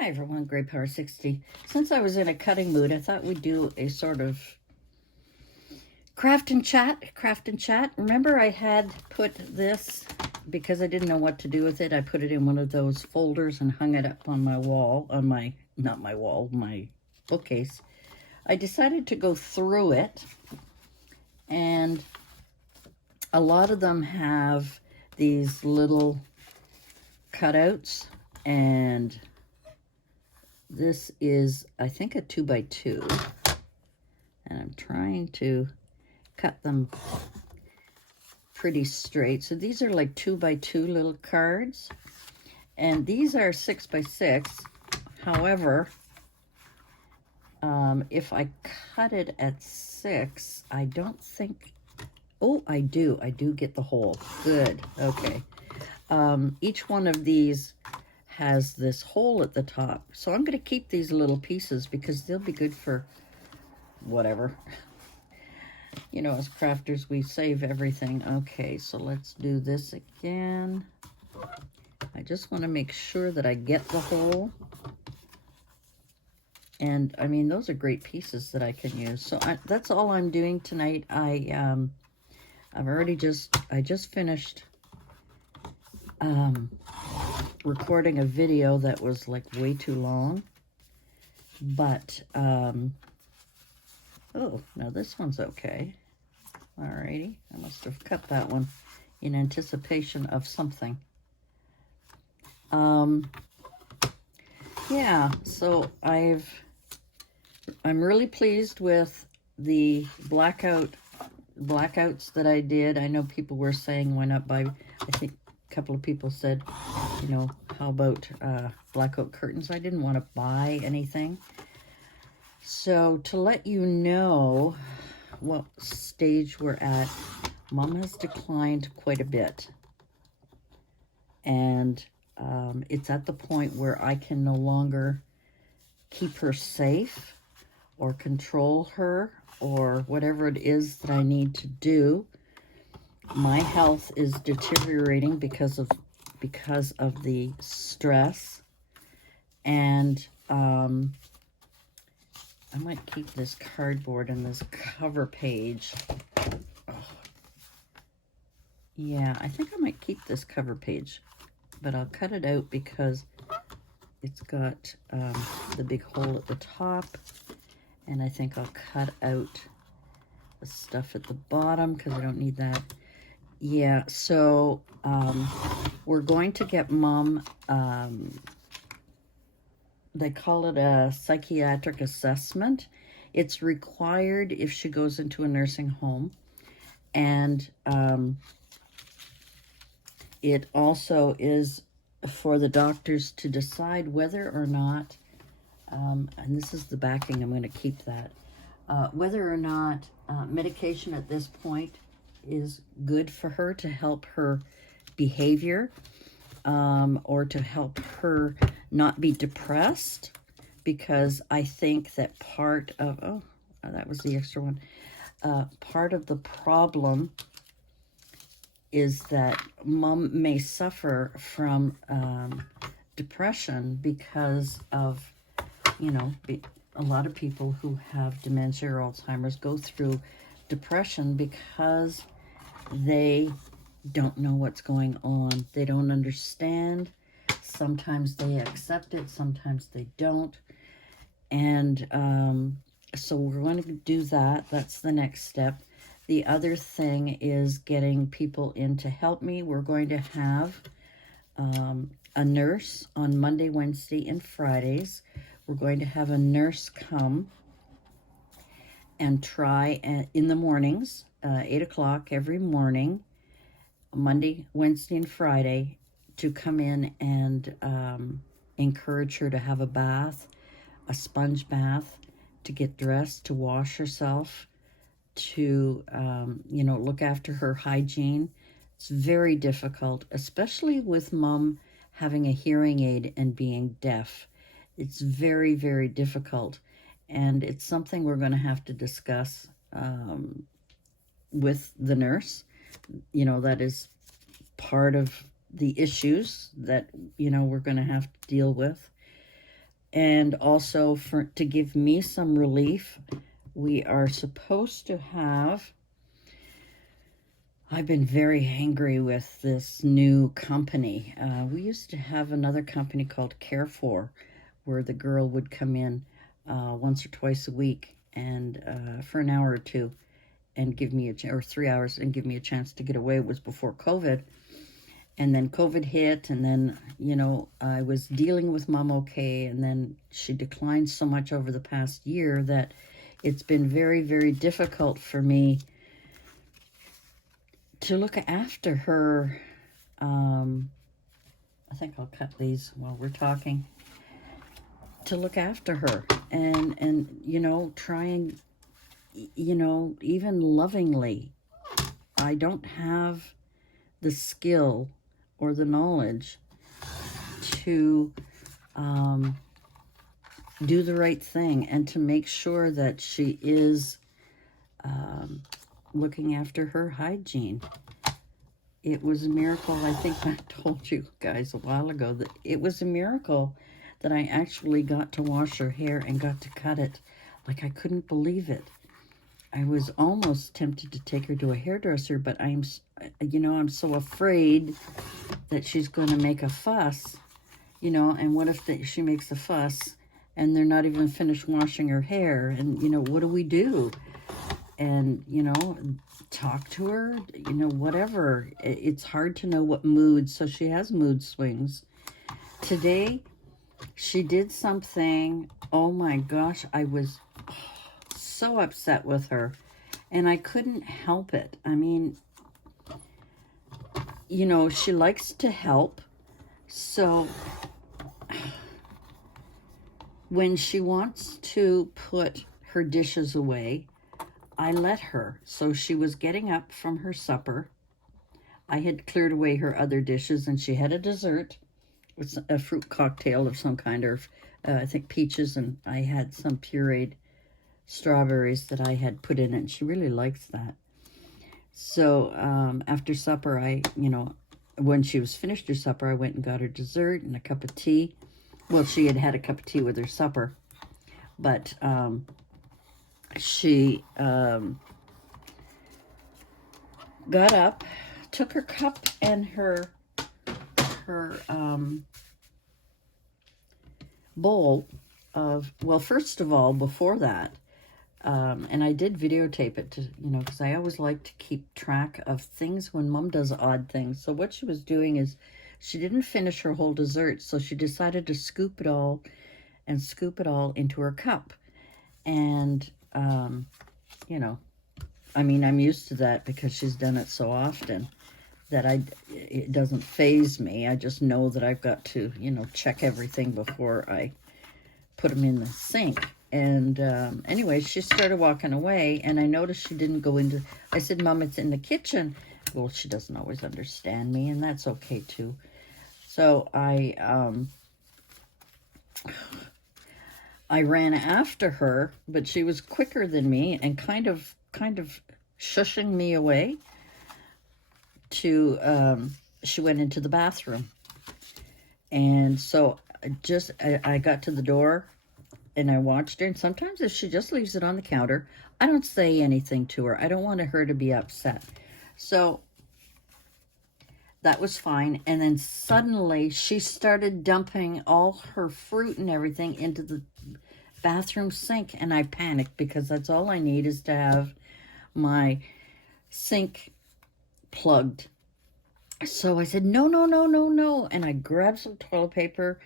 Hi everyone, Grey Power 60. Since I was in a cutting mood, I thought we'd do a sort of craft and chat. Remember I had put this, because I didn't know what to do with it, I put it in one of those folders and hung it up on my wall, not my wall, my bookcase. I decided to go through it, and a lot of them have these little cutouts, and this is, I think, a 2x2, and I'm trying to cut them pretty straight. So these are like 2x2 little cards, and these are 6x6. However, if I cut it at 6, I don't think, oh, I do get the hole. Good, okay. Each one of these has this hole at the top. So I'm going to keep these little pieces because they'll be good for whatever. You know, as crafters, we save everything. Okay, so let's do this again. I just want to make sure that I get the hole. And, I mean, those are great pieces that I can use. So that's all I'm doing tonight. I've already I just finished recording a video that was like way too long, but oh, now this one's okay. Alrighty, I must have cut that one in anticipation of something. Yeah, so I'm really pleased with the blackouts that I did. I know people were saying went up by, I think a couple of people said, you know, how about blackout curtains? I didn't want to buy anything. So to let you know what stage we're at, Mom has declined quite a bit. And it's at the point where I can no longer keep her safe or control her or whatever it is that I need to do. My health is deteriorating because of the stress, and I might keep this cardboard and this cover page. Oh. Yeah, I think I might keep this cover page, but I'll cut it out because it's got the big hole at the top, and I think I'll cut out the stuff at the bottom because I don't need that. Yeah, so we're going to get Mom, they call it a psychiatric assessment. It's required if she goes into a nursing home. And it also is for the doctors to decide whether or not, and this is the backing, I'm going to keep that, whether or not medication at this point is good for her to help her behavior, or to help her not be depressed, because I think that part of, oh, that was the extra one, part of the problem is that Mom may suffer from depression because of, you know, a lot of people who have dementia or Alzheimer's go through depression because they don't know what's going on. They don't understand. Sometimes they accept it, sometimes they don't. And so we're going to do that. That's the next step. The other thing is getting people in to help me. We're going to have a nurse on Monday, Wednesday, and Fridays. We're going to have a nurse come and try in the mornings, 8 o'clock every morning, Monday, Wednesday, and Friday, to come in and encourage her to have a bath, a sponge bath, to get dressed, to wash herself, to, you know, look after her hygiene. It's very difficult, especially with Mom having a hearing aid and being deaf. It's very, very difficult. And it's something we're going to have to discuss with the nurse. You know, that is part of the issues that, you know, we're going to have to deal with. And also to give me some relief, we are supposed to have, I've been very angry with this new company. We used to have another company called Care4, where the girl would come in once or twice a week and for an hour or two and give me or 3 hours and give me a chance to get away. It was before COVID. And then COVID hit, and then, you know, I was dealing with Mom okay, and then she declined so much over the past year that it's been very, very difficult for me to look after her. I think I'll cut these while we're talking. To look after her and you know, trying, you know, even lovingly. I don't have the skill or the knowledge to do the right thing and to make sure that she is looking after her hygiene. It was a miracle. I think I told you guys a while ago that it was a miracle that I actually got to wash her hair and got to cut it. Like, I couldn't believe it. I was almost tempted to take her to a hairdresser, but I'm so afraid that she's going to make a fuss, you know, and what if she makes a fuss and they're not even finished washing her hair, and, you know, what do we do? And, you know, talk to her, you know, whatever. It's hard to know what mood, so she has mood swings. Today, she did something, oh my gosh, I was so upset with her, and I couldn't help it. I mean, you know, she likes to help, so when she wants to put her dishes away, I let her. So she was getting up from her supper. I had cleared away her other dishes, and she had a dessert with a fruit cocktail of some kind, or I think peaches, and I had some pureed strawberries that I had put in it, and she really likes that. So after supper, when she was finished her supper, I went and got her dessert and a cup of tea. Well, she had had a cup of tea with her supper, but she got up, took her cup and her bowl of, well, first of all, before that, and I did videotape it to, you know, because I always like to keep track of things when Mom does odd things. So what she was doing is she didn't finish her whole dessert, so she decided to scoop it all into her cup. And, you know, I mean, I'm used to that because she's done it so often that it doesn't faze me. I just know that I've got to, you know, check everything before I put them in the sink. And anyway, she started walking away, and I noticed she didn't go into, I said, Mom, it's in the kitchen. Well, she doesn't always understand me, and that's okay too. So I ran after her, but she was quicker than me and kind of shushing me away to, she went into the bathroom. And so I got to the door and I watched her, and sometimes if she just leaves it on the counter, I don't say anything to her. I don't want her to be upset. So that was fine. And then suddenly she started dumping all her fruit and everything into the bathroom sink, and I panicked because that's all I need is to have my sink plugged. So I said, no, no, no, no, no. And I grabbed some toilet paper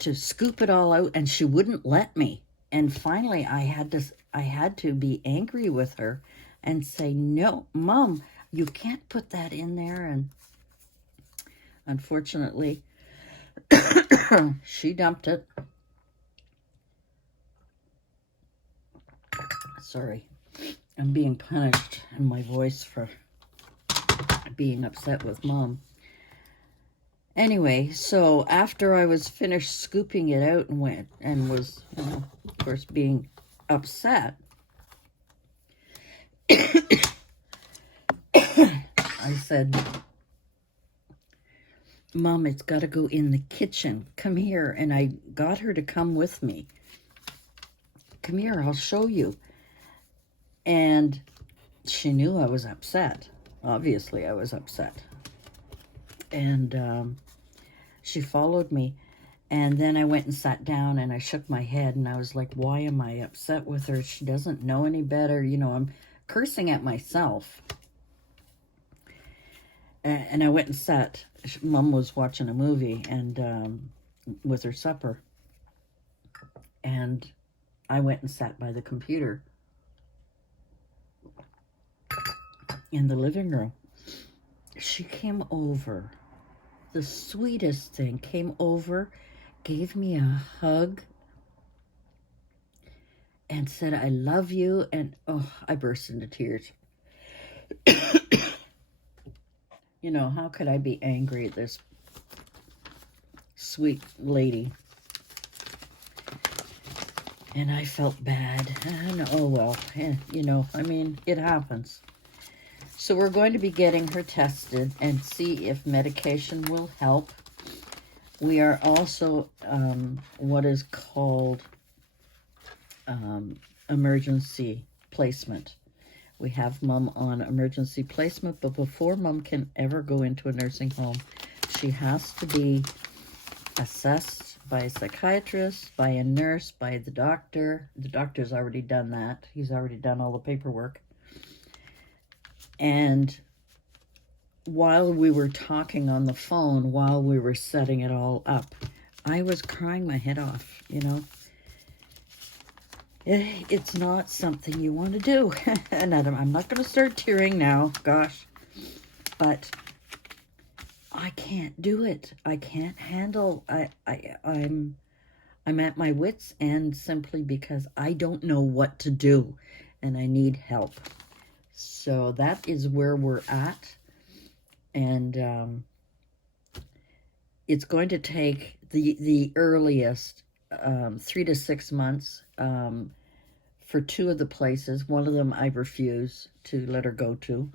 to scoop it all out, and she wouldn't let me. And finally I had to be angry with her and say, no, Mom, you can't put that in there. And unfortunately, she dumped it. Sorry, I'm being punished in my voice for being upset with Mom. Anyway, so after I was finished scooping it out and was, you know, of course, being upset, I said, Mom, it's got to go in the kitchen. Come here. And I got her to come with me. Come here, I'll show you. And she knew I was upset. Obviously, I was upset. And she followed me. And then I went and sat down and I shook my head and I was like, why am I upset with her? She doesn't know any better. You know, I'm cursing at myself. And I went and sat. Mom was watching a movie and with her supper. And I went and sat by the computer in the living room. She came over. The sweetest thing, came over, gave me a hug, and said, I love you. And oh, I burst into tears. You know, how could I be angry at this sweet lady? And I felt bad. And oh well, you know, I mean, it happens. So we're going to be getting her tested and see if medication will help. We are also what is called emergency placement. We have Mom on emergency placement, but before Mom can ever go into a nursing home, she has to be assessed by a psychiatrist, by a nurse, by the doctor. The doctor's already done that. He's already done all the paperwork. And while we were talking on the phone, while we were setting it all up, I was crying my head off, you know. It's not something you want to do. And I'm not going to start tearing now, gosh. But I can't do it. I can't handle. I'm at my wit's end simply because I don't know what to do and I need help. So that is where we're at. And it's going to take the earliest 3 to 6 months for 2 of the places. One of them I refuse to let her go to.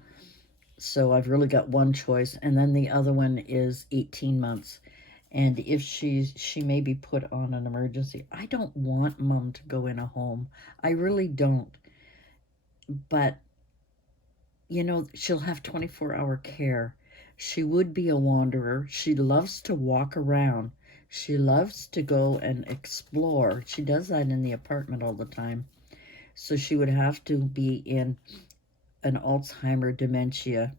So I've really got one choice. And then the other one is 18 months. And if she may be put on an emergency. I don't want Mom to go in a home. I really don't. But, you know, she'll have 24-hour care. She would be a wanderer. She loves to walk around. She loves to go and explore. She does that in the apartment all the time. So she would have to be in an Alzheimer dementia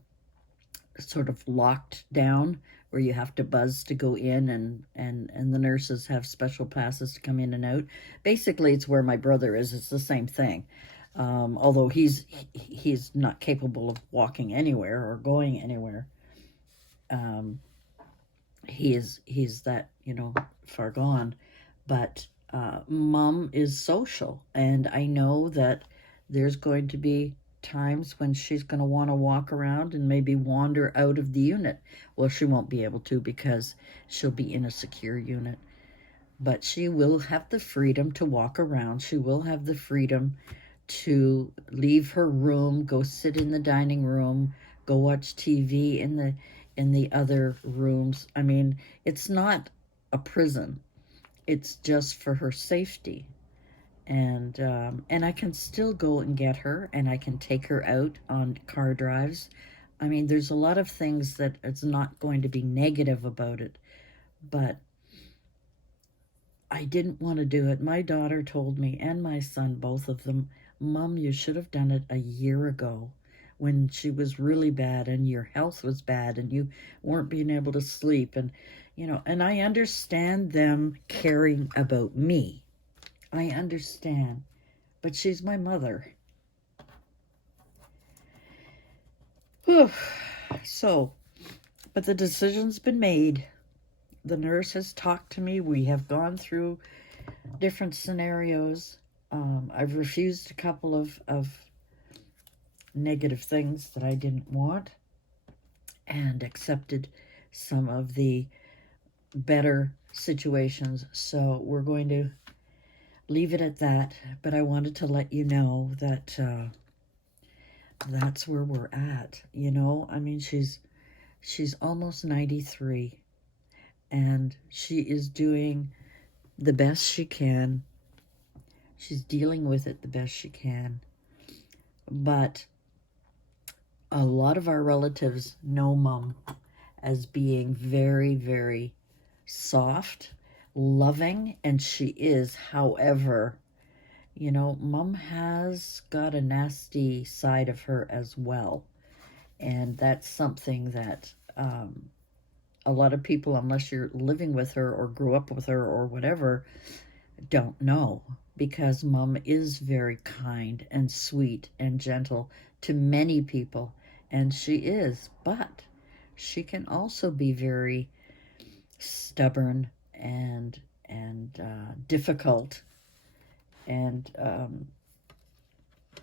sort of locked down where you have to buzz to go in and the nurses have special passes to come in and out. Basically, it's where my brother is. It's the same thing. Although he's not capable of walking anywhere or going anywhere. He's that, you know, far gone. But Mom is social, and I know that there's going to be times when she's going to want to walk around and maybe wander out of the unit. Well, she won't be able to because she'll be in a secure unit. But she will have the freedom to walk around. She will have the freedom to leave her room, go sit in the dining room, go watch TV in the other rooms. I mean, it's not a prison. It's just for her safety. And I can still go and get her, and I can take her out on car drives. I mean, there's a lot of things that it's not going to be negative about it, but I didn't want to do it. My daughter told me, and my son, both of them, Mom, you should have done it a year ago when she was really bad and your health was bad and you weren't being able to sleep. And, you know, and I understand them caring about me. I understand, but she's my mother. Whew. So, but the decision's been made. The nurse has talked to me. We have gone through different scenarios. I've refused a couple of negative things that I didn't want and accepted some of the better situations. So we're going to leave it at that, but I wanted to let you know that that's where we're at. You know, I mean, she's almost 93. and she is doing the best she can. She's dealing with it the best she can. But a lot of our relatives know Mom as being very, very soft, loving, and she is. However, you know, Mom has got a nasty side of her as well. And that's something that a lot of people, unless you're living with her or grew up with her or whatever, don't know, because Mom is very kind and sweet and gentle to many people, and she is, but she can also be very stubborn and difficult, and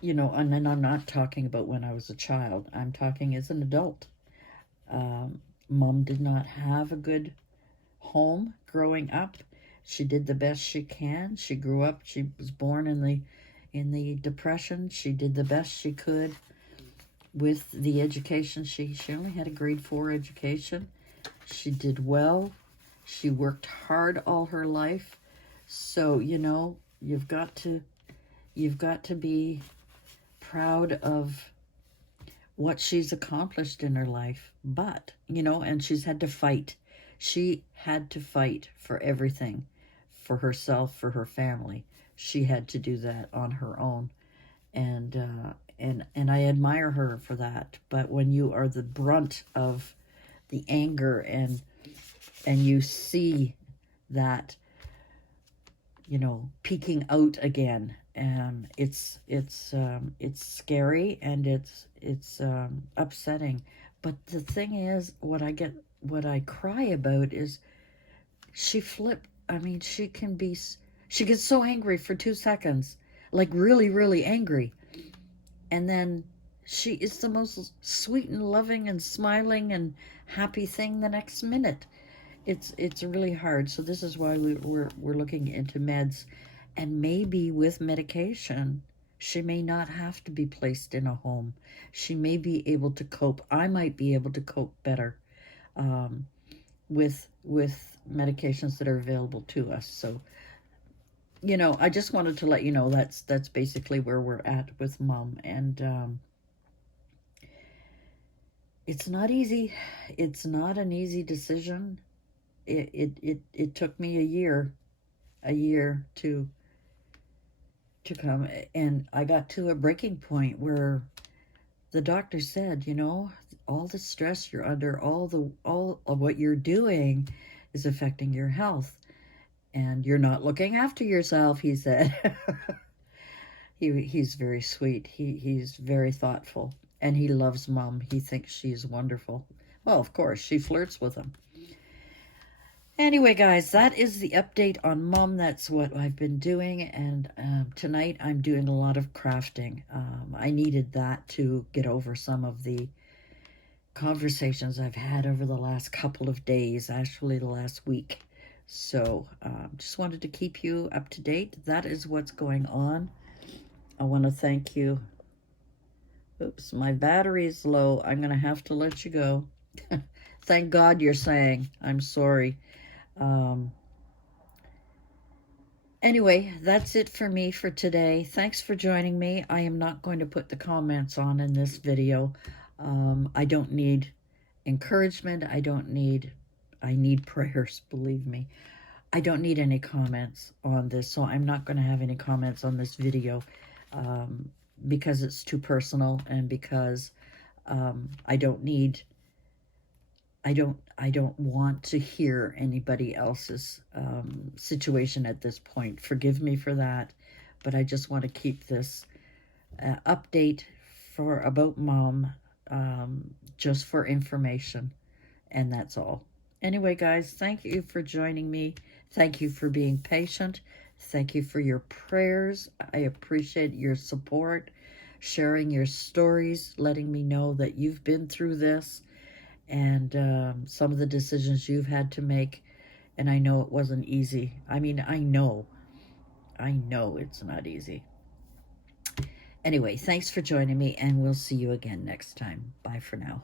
you know, and then I'm not talking about when I was a child, I'm talking as an adult. Mom did not have a good home growing up. She did the best she can. She grew up, she was born in the Depression. She did the best she could with the education. She only had a grade 4 education. She did well. She worked hard all her life. So, you know, you've got to be proud of what she's accomplished in her life. But, you know, and she's had to fight. She had to fight for everything, for herself, for her family. She had to do that on her own. And I admire her for that. But when you are the brunt of the anger, and you see that, you know, peeking out again, it's scary, and it's upsetting. But the thing is, what I cry about is she flipped. I mean, she gets so angry for 2 seconds, like really, really angry. And then she is the most sweet and loving and smiling and happy thing the next minute. It's really hard. So this is why we're looking into meds, and maybe with medication, she may not have to be placed in a home. She may be able to cope. I might be able to cope better with medications that are available to us. So, you know, I just wanted to let you know that's basically where we're at with Mom. And it's not easy. It's not an easy decision. It took me a year to come, and I got to a breaking point where the doctor said, you know, all the stress you're under, all of what you're doing is affecting your health, and you're not looking after yourself, he said. He's very sweet. He's very thoughtful, and he loves Mom. He thinks she's wonderful. Well, of course, she flirts with him. Anyway, guys, that is the update on Mom. That's what I've been doing, and tonight I'm doing a lot of crafting. I needed that to get over some of the conversations I've had over the last couple of days, actually the last week. So just wanted to keep you up to date. That is what's going on. I want to thank you. Oops, my battery's low. I'm going to have to let you go. Thank God you're saying. I'm sorry. Anyway, that's it for me for today. Thanks for joining me. I am not going to put the comments on in this video. I don't need encouragement. I need prayers, believe me. I don't need any comments on this, so I'm not going to have any comments on this video because it's too personal, and because I don't want to hear anybody else's situation at this point. Forgive me for that, but I just want to keep this update about Mom just for information, and that's all. Anyway, guys, thank you for joining me. Thank you for being patient. Thank you for your prayers. I appreciate your support, sharing your stories, letting me know that you've been through this, and some of the decisions you've had to make. And I know it wasn't easy. I mean, I know it's not easy. Anyway, thanks for joining me, and we'll see you again next time. Bye for now.